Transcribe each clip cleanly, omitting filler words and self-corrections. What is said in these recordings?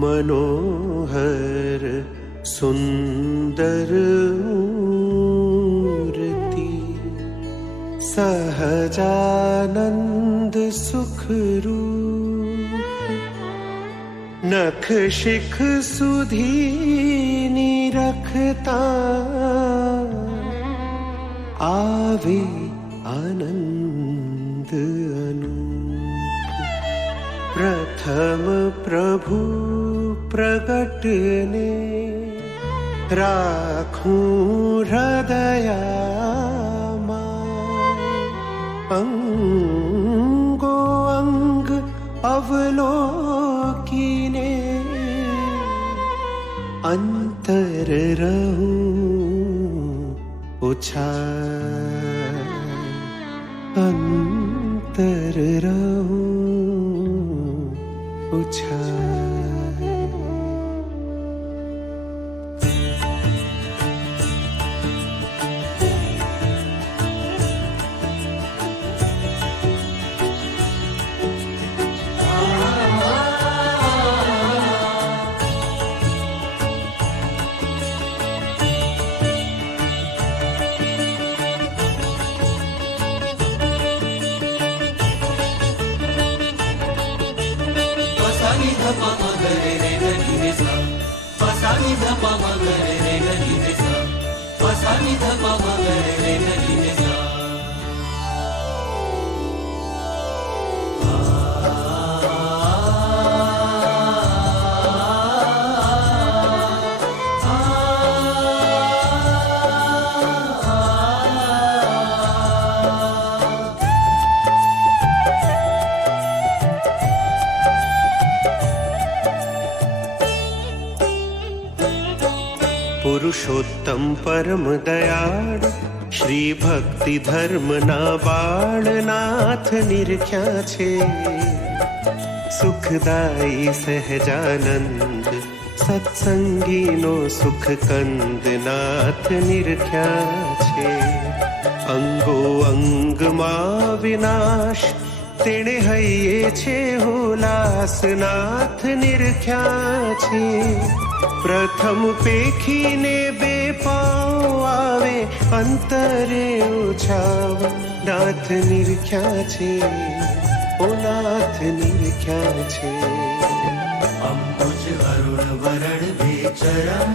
मनोहर सुंदर मूर्ति सहजानंद सुखरूप नख शिख सुधीनी रखता आवे आनंद अनूप प्रथम प्रभु प्रगट ने राखूं हृदया अंगो अंग अवलोकीने अंतर रहूं उछाल अंतर रहूं उछाल। पुरुषोत्तम परम दयाळ श्री भक्ति धर्म ना बाळनाथ निरख्या छे सुखदायी सहजानंद सत्संगी नो सुख कंद नाथ निरख्या छे अंगो अंग मा विनाश तेणे हइये छे हुलास नाथ निरख्या छे प्रथम पेखी ने बे पाव आवे अंतरे उछाव नाथ निरख्या छे ओ नाथ निरख्या छे अंबुज अरुण वरण बेचरण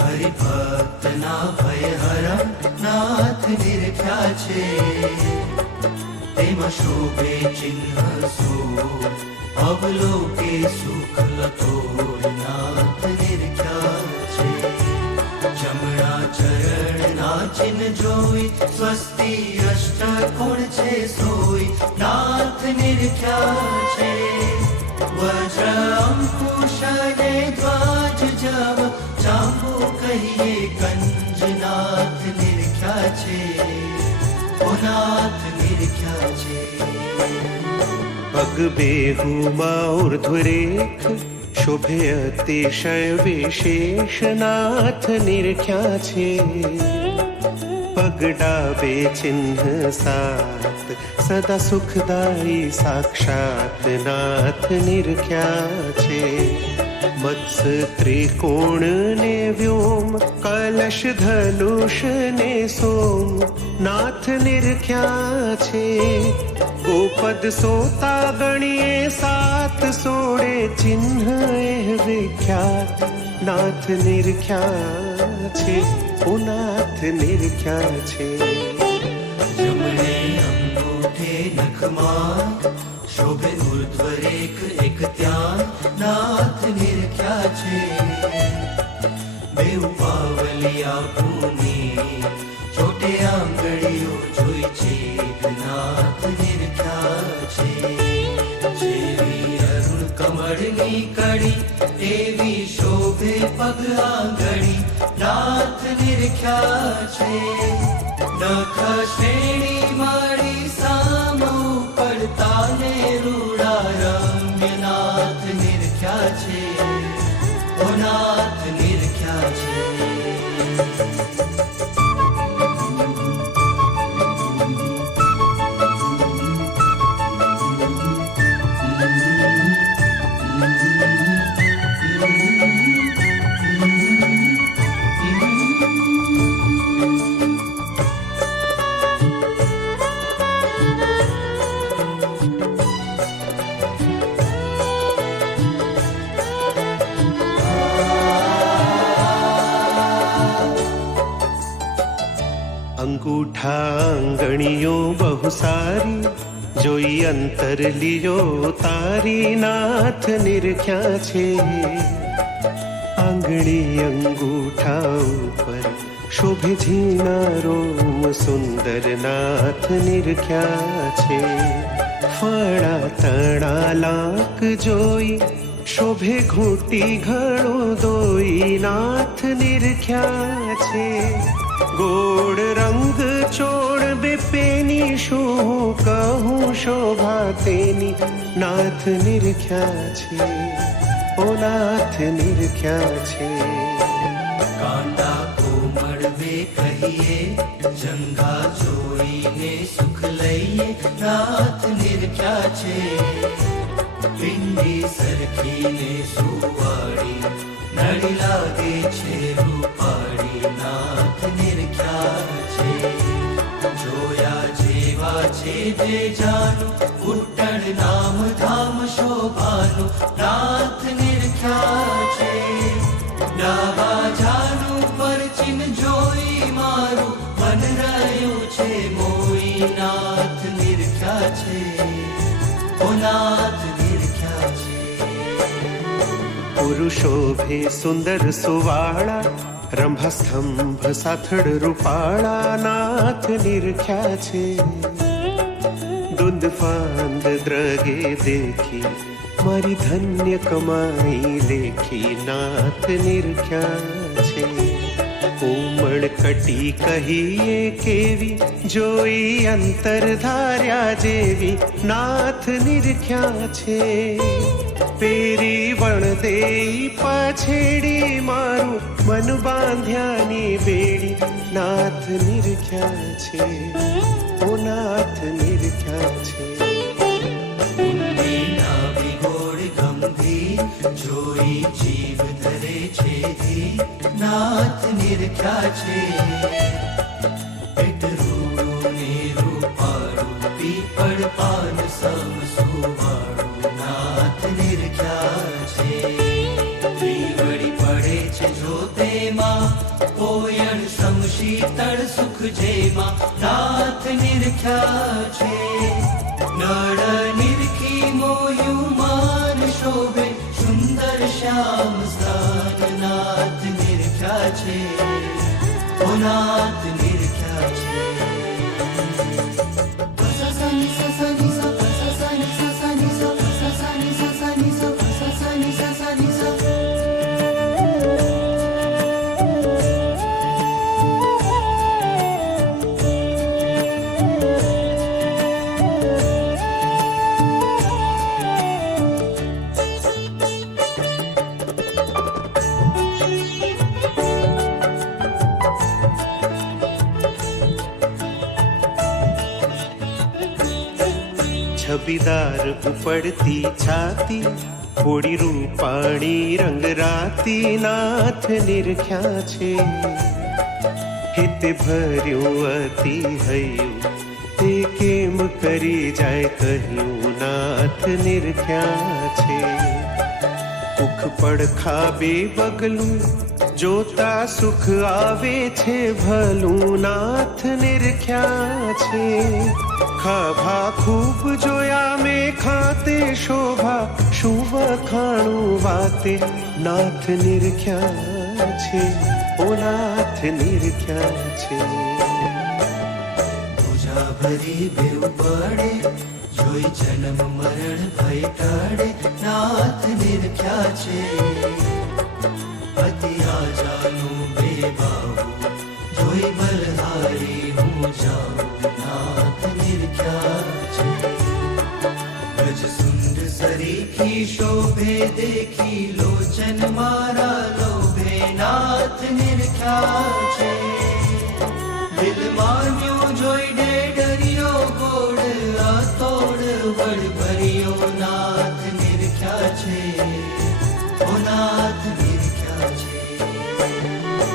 हरि भक्त ना भय हरण नाथ निरख्या छे तेम शोभे चिन्ह सो अवलोके सुख लतो नाथ निरख्या छे जमणा चरण नाचिन जोई स्वस्ति अष्ट कोण छे सोई नाथ निरख्या छे वज्र अंकुश ने ध्वज जब चांबो कहिए कंज नाथ निरख्या छे ओ नाथ निरख्या छे पग बेहू ऊर्ध्वरेख शोभे अतिशय विशेष नाथ निरख्या छे पग डाबे चिन्ह सात सदा सुखदायी साक्षात नाथ निरख्या छे मत्स्य त्रिकोण ने व्योम कलश धनुष ने सोम नाथ निरख्या छे गोपद सोता गणिये सात सोड़े चिन्ह एह विख्यात नाथ निरख्या छे ओ नाथ निरख्या छे जमणे अंगूठे नखमान शोभे ऊर्ध्वरेख एक त्यान नाथ निरख्या छे बेउ पावलिया पूनी छोटे आंगड़ियों जोई छे नाथ निरख्या छे जेवी अरुण कमळनी कड़ी एवी शोभे पग आंगड़ी नाथ निरख्या छे नख श्रेणी माड़ी सामो पड़ता ने रूड़ा रम्य नाथ निरख्या छे ओ नाथ निरख्या छे અંગૂઠા આંગણીઓ બહુ સારી, જોઈ અંતર લિયો તારી, નાથ નિરખ્યા છે. આંગળી અંગૂઠા ઉપર શોભે ઝીણા રોમ, સુંદર નાથ નિરખ્યા છે. ફળા તણા લાક જોઈ શોભે ઘૂંટી ઘણો દોઈ, નાથ નિરખ્યા છે. ગોળ રંગ ચોળ બે પેની શું કહું શોભા તેની, નાથ નિરખ્યા છે. ઓ નાથ નિરખ્યા છે. કાંડા કોમળ બે કહીએ, જંગા જોઈને સુખ લઈએ, નાથ નિરખ્યા છે. પિંડી સરખીને સુવાડી, નડી લાગે છે રૂપાડી, નાથ નિરખ્યા છે. જોયા જેવા છે જે જાનું, ઉટણ નામ ધામ શોભાનું, નાથ નિરખ્યા છે. ડાબા જાનું પરચિન જોઈ મારું, મન રહ્યું છે મોઈ, નાથ નિરખ્યા છે. ઓ નાથ નિરખ્યા છે. પુરુષોભે સુંદર સુવાળા, રંભા સ્તંભ સાથળ રૂપાળા, નાથ નિરખ્યા છે. દુંદ ફાંદ દ્રગે દેખી, મારી ધન્ય કમાઈ લેખી, નાથ નિરખ્યા છે. કોમળ કટી કહીએ કેવી, જોઈ અંતર ધાર્યા જેવી, નાથ નિરખ્યા છે. પેરી વણ દેઈ પાછેડી મારું, મન બાંધ્યાની બેડી, નાથ નિરખ્યા છે. ઓ નાથ નિરખ્યા છે. જોઈ જીવ ધરે છે ધી, નાથ નિરખ્યા છે. પેટ રૂડું ને રૂપાળું, પીપળ પાન સમ સુવાળું, નાથ નિરખ્યા છે. ત્રિવડી પડે છે જો તેમાં, પોયણ સમ શીતળ સુખ જેમાં, નાથ નિરખ્યા છે. નળ નિરખી મોયું માન શોભે, સુંદર શ્યામ સ્થાન, નાથ નિરખ્યા છે. ઓ નાથ નિરખ્યા છે. છબીદાર ઉપડતી છાતી, થોડી રૂપાણી રંગ રાતી, નાથ નિરખ્યા છે. હિતે ભર્યું અતિ હૈયું, તે કેમ કરી જાય કહ્યું, નાથ નિરખ્યા છે. મુખ પડખા બે બગલું, જોતા સુખ આવે છે ભલું, નાથ નિરખ્યા છે. ખાભા ખૂબ જોયા મેં ખાતે શોભા, શું વખાણું વાતે, નાથ નિરખ્યા છે. ઓ નાથ નિરખ્યા છે. પૂજા ભરી બેવ પડે, જોઈ જન્મ મરણ ભય ટળે, નાથ નિરખ્યા છે. પતિ આજાનું બે બાવું, જોઈ બલહારી હું જાઉં, નાથ નિરખ્યા છે. ગજ સુંદ સરીખી શોભે દેખી, લોચન મારા લોભે, નાથ નિરખ્યા છે. દિલ માન્યું જોઈ ડેડરિયો ગોળ, આ તોડ વડ ભર્યો, નાથ નિરખ્યા છે. ઓ નાથ નિરખ્યા છે.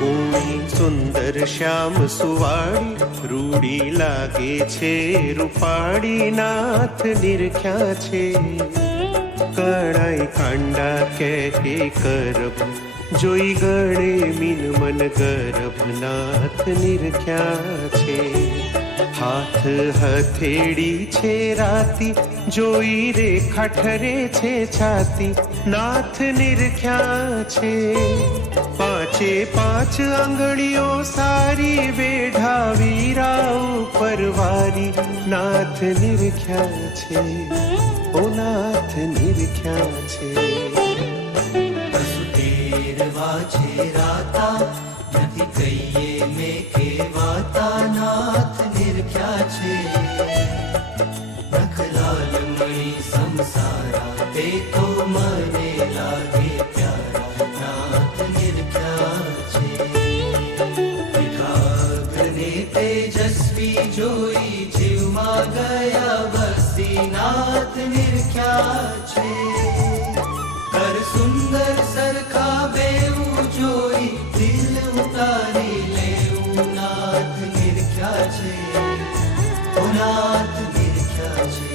કોણી સુંદર શ્યામ સુવાળી, રૂડી લાગે છે રૂપાળી, નાથ નિરખ્યા છે. કણાઈ કાંડા કે કરબ, જોઈ ગળે મીન મન ગર્ભનાથ નિરખ્યા છે. હાથ હથેળી છે રાતી, જોઈ રેખા ઠરે છે છાતી, નાથ નિરખ્યા છે. પાંચે પાંચ આંગળીઓ સારી, વેઢા વીરા ઉપર વારી, નાથ નિરખ્યા છે, ઓ નાથ નિરખ્યા છે. વાછે રાતા નથી કહીએ મેં કેવાતા, નાથ નિરખ્યા છે. નખલાલ મણી સંસારા, તે તો મને લાગે પ્યારા, નાથ નિરખ્યા છે. એકાગ્રને તેજસ્વી જોઈ, જીવમાં ગયા વસી, નાથ નિરખ્યા છે. કર સુંદર સરખા બેવું જોઈ, દિલ ઉતારી લેવું, નાથ નિરખ્યા છે, ઓ નાથ નિરખ્યા છે.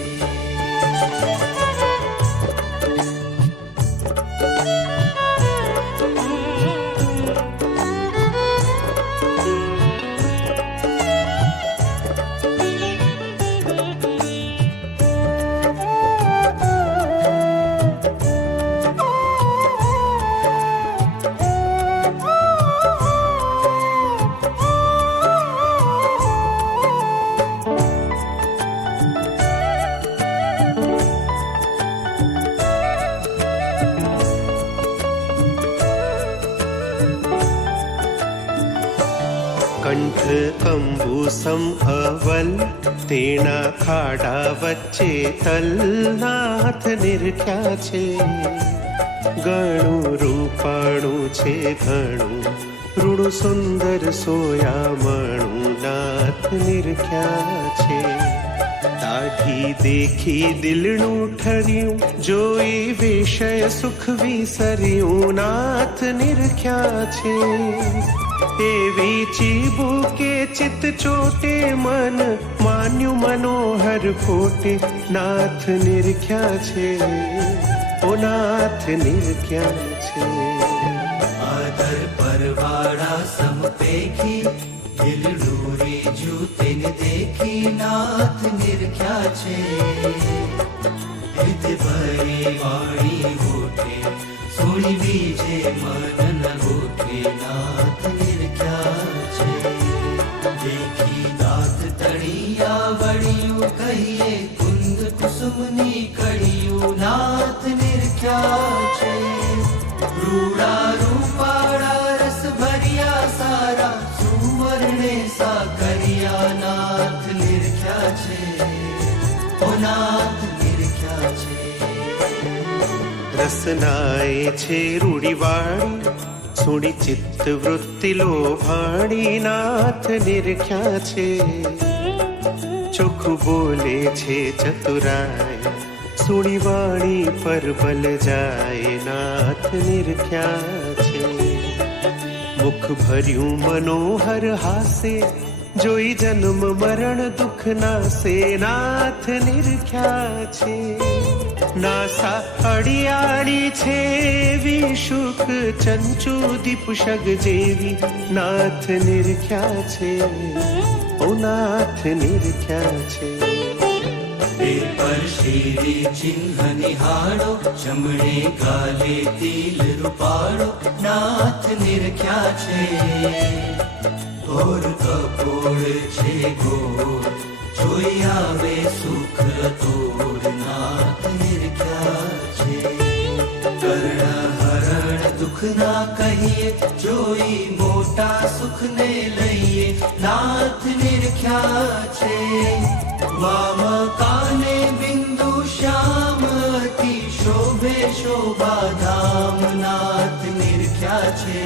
કંઠ કંબુસમ અવલ, તેના ખાડા વચ્ચે તલ, નાથ નિરખ્યા છે. ઘણું રૂપાણું છે ઘણું, રૂડું સુંદર સોયામણું, નાથ નિરખ્યા છે. દાઢી દેખી દિલનું ઠર્યું, જોઈ વિષય સુખ વિસર્યું, નાથ નિરખ્યા છે. એવી ચીબુકે ચિત્ત ચોટે, મન માન્યું મનોહર ખોટે, નાથ નિરખ્યા છે, ઓ નાથ નિરખ્યા છે. આદર પરવાળા સમપેખી, દિલ ડૂરી જૂતેને દેખી, નાથ નિરખ્યા છે. હિત ભરી વાણી ગોઠે, સુણી બીજે મન ન ગોઠે, નાથ નિરખ્યા છે. દેખી દાંત તળિયા વળિયું, કહીએ કુંદ કુસુમની કળિયું, નાથ નિરખ્યા છે. રૂડા રૂપાળા રસ ભર્યા સારા, સુવર્ણે સાકરિયા, નાથ નિરખ્યા છે, ઓ નાથ નિરખ્યા છે. રસનાએ છે રૂડીવાળી, સુડી ચિત્ત વૃત્તિ લોભાણી, નાથ નિરખ્યા છે. ચોખ્ખું બોલે છે ચતુરાય, સુડી વાણી પર બલ જાય, નાથ નિરખ્યા છે. મુખ ભર્યું મનોહર હાસે, જોઈ જન્મ મરણ દુઃખ નાસે, નાથ નિરખ્યા છે. નાસા અડિયાળી છે એવી, શુક ચંચુ દીપુષગ જેવી, નાથ નિરખ્યા છે, ઓ નાથ નિરખ્યા છે. એ પર શેરી ચિહ્ન નિહાળો, જમણે ગાલે તિલ રૂપાળો, નાથ નિરખ્યા છે. ઓર કપોળ છે ગોળ, જોઈ આવે સુખ તોડ, નાથ નિરખ્યા છે. કર્ણ હરણ દુઃખ ના કહીએ, જોઈ મોટા સુખ ને લઈએ, નાથ નિરખ્યા છે. વામ કાને બિંદુ શ્યામ, અતિ શોભે શોભા ધામ, નાથ નિરખ્યા છે,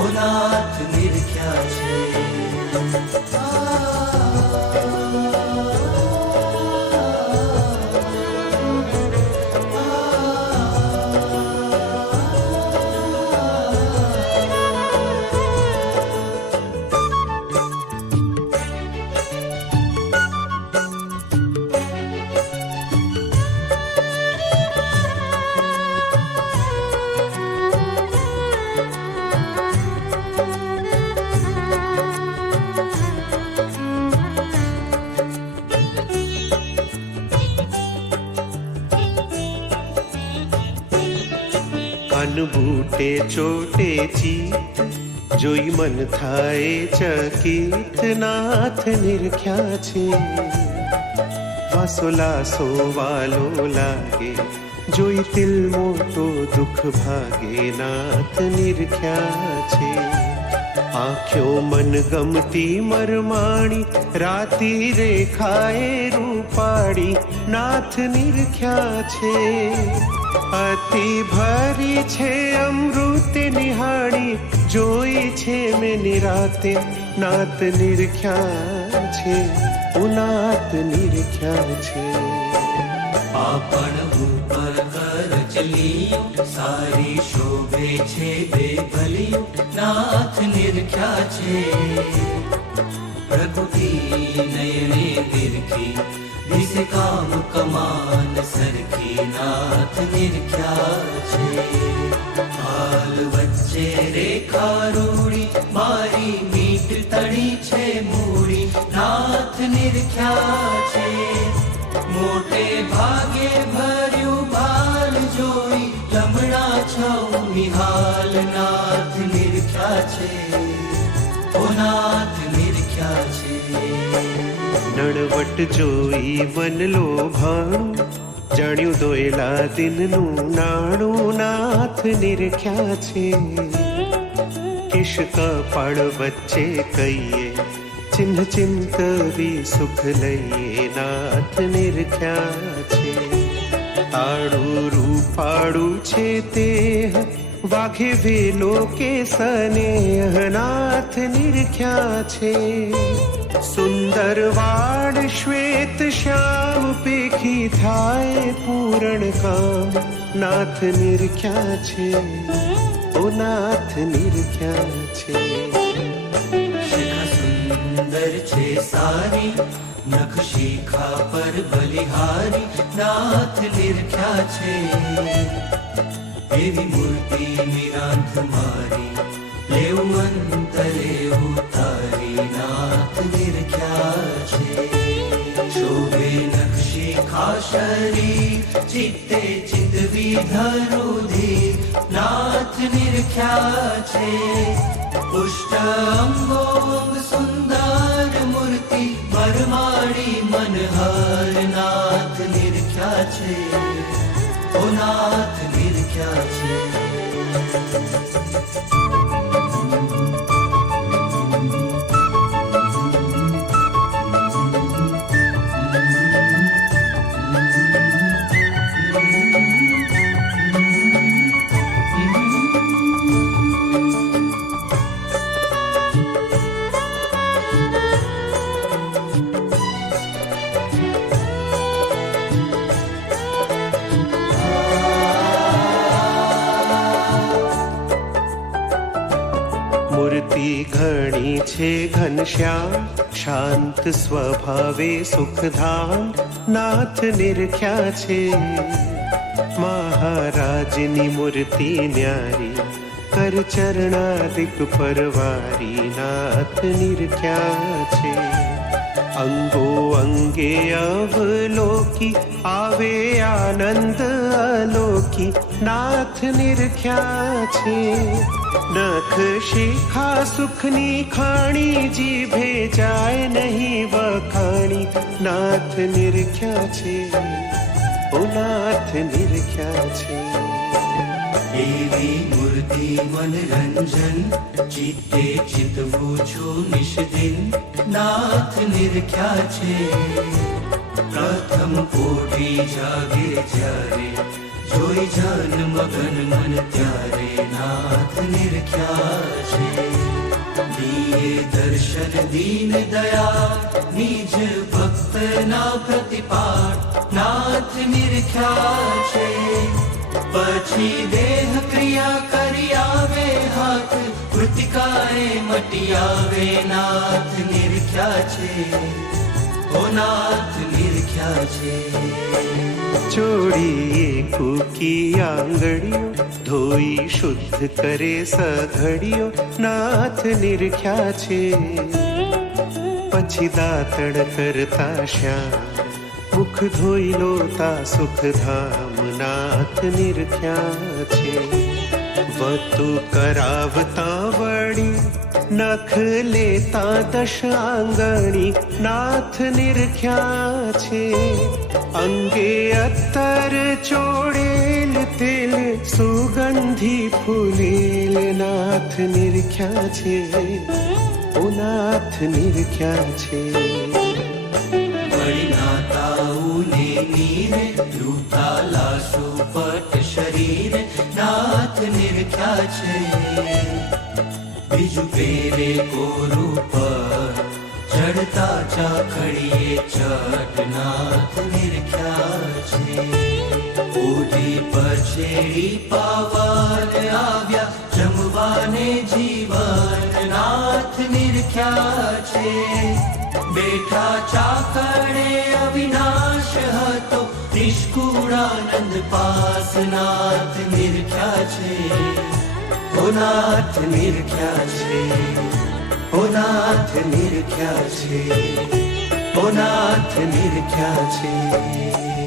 ઓ નાથ નિરખ્યા છે. પાન બૂટે ચોટે ચિત જોઈ મન થાય ચકિત નાથ નિરખ્યા છે વાસોલાસો વાલો લાગે જોઈ તિલ મોટો દુઃખ ભાગે નાથ નિરખ્યા છે આંખ્યો મન ગમતી મરમાણી રાતી રેખાએ રૂપાડી નાથ નિરખ્યા છે અતિ ભરી છે અમૃત નિહાળી જોઈ છે મેં નિરાતે નાથ નિરખ્યા છે નાથ નિરખ્યા છે આપણ ઉપર કરચલિયું સારી શોભે છે બેભલિયું નાથ નિરખ્યા છે પ્રકૃતિ નયને નિરખી દિશે કામ કમાન સરખી નાથ નિરખ્યા છે હાલ વચ્ચે રેખા રૂડી મારી મીટ તળી છે મૂડી નાથ નિરખ્યા છે મોટે ભાગે ભર્યું ભાલ જોઈ લમણા છઉ નિહાલ નાથ નિરખ્યા છે ઓ નાથ નિરખ્યા છે નણવટ જોઈ મન લોભાણું જાણ્યું દોયલા દિનનું નાણું નાથ નિરખ્યા છે કિશ કપાળ વચ્ચે કહીએ ચિહ્ન ચિંતવી સુખ લઈએ નાથ નિરખ્યા છે તાળું રૂપાળું છે તે વાઘે વેલો કે સ્નેહ નાથ નિરખ્યા છે સુંદર વાડ શ્વેત શ્યામ પેખી થાય પૂરણ કામ નાથ નિરખ્યા છે ઓ નાથ નિરખ્યા છે સુંદર છે સારી નખ શિખા પર બલિહારી નાથ નિરખ્યા છે એવી મૂર્તિ નિરાંત મારી લેવું અંતરે ઉતારી નાથ નિરખ્યા છે શોભે નખ શિખા શરીર ચિત્તે ચિત વિધરુધી નાથ નિરખ્યા છે પુષ્ટ અંગોંગ સુંદર મૂર્તિ પરમાડી મનહર નાથ નિરખ્યા છે ઓ નાથ નિરખ્યા છે મૂર્તિ ઘણી છે ઘનશ્યામ શાંત સ્વભાવે સુખધામ નાથ નિરખ્યા છે મહારાજની મૂર્તિ ન્યારી કર ચરણાદિક પરવારી નાથ નિરખ્યા છે અંગો અંગે અવલોકી આવે આનંદ અલોકી નાથ નિરખ્યા છે નખ શિખા સુખની ખાણી જીભે જાય નહીં વખાણી નાથ નિરખ્યા છે ઓ નાથ નિરખ્યા છે એવી મૂર્તિ મનરંજન ચિત્તે ચિતવું છું નિષદિન નાથ નિરખ્યા છે પ્રથમ કોટી જાગે જ્યારે જોઈ જન મગન મન ત્યારે નાથ નિરખ્યા છે દિયે દર્શન દીન દયા નિજ ભક્ત ના પ્રતિપાટ નાથ નિરખ્યા છે પછી દેહ ક્રિયા કરી આવે હાથ કૃતિકાએ મટી આવે નાથ નિરખ્યા છે ઓ નાથ નિરખ્યા છે જોડીએ કૂકી આંગળીઓ ધોઈ શુદ્ધ કરે સઘડીઓ નાથ નિરખ્યા છે પછી દાતણ કરતા શ્યામ મુખ ધોઈ લોતા સુખધામ નાથ નિરખ્યા છે વતુ કરાવતા વળી નખ લેતા દશ આંગણી નાથ નિરખ્યા છે. અંગે અત્તર ચોડેલ તેલ સુગંધી ફૂલેલ નાથ નિરખ્યા છે. ઓ નાથ નિરખ્યા છે. વળી નાતાઉને નીરે લૂટા લાશો પટ શરીરે નાથ નિરખ્યા છે. બીજું પેરે કોરું પર ચડતા ચાખડીએ ચટ નાથ નિરખ્યા છે. ઓઢી પછેડી પાવન આવ્યા જમવાને જીવન નાથ નિરખ્યા છે. બેઠા ચાકડે અવિનાશ હતો નિષ્કુળાનંદ પાસ નાથ નિરખ્યા છે. ઓ નાથ નિરખ્યા છે. ઓ નાથ નિરખ્યા છે. ઓ નાથ નિરખ્યા છે.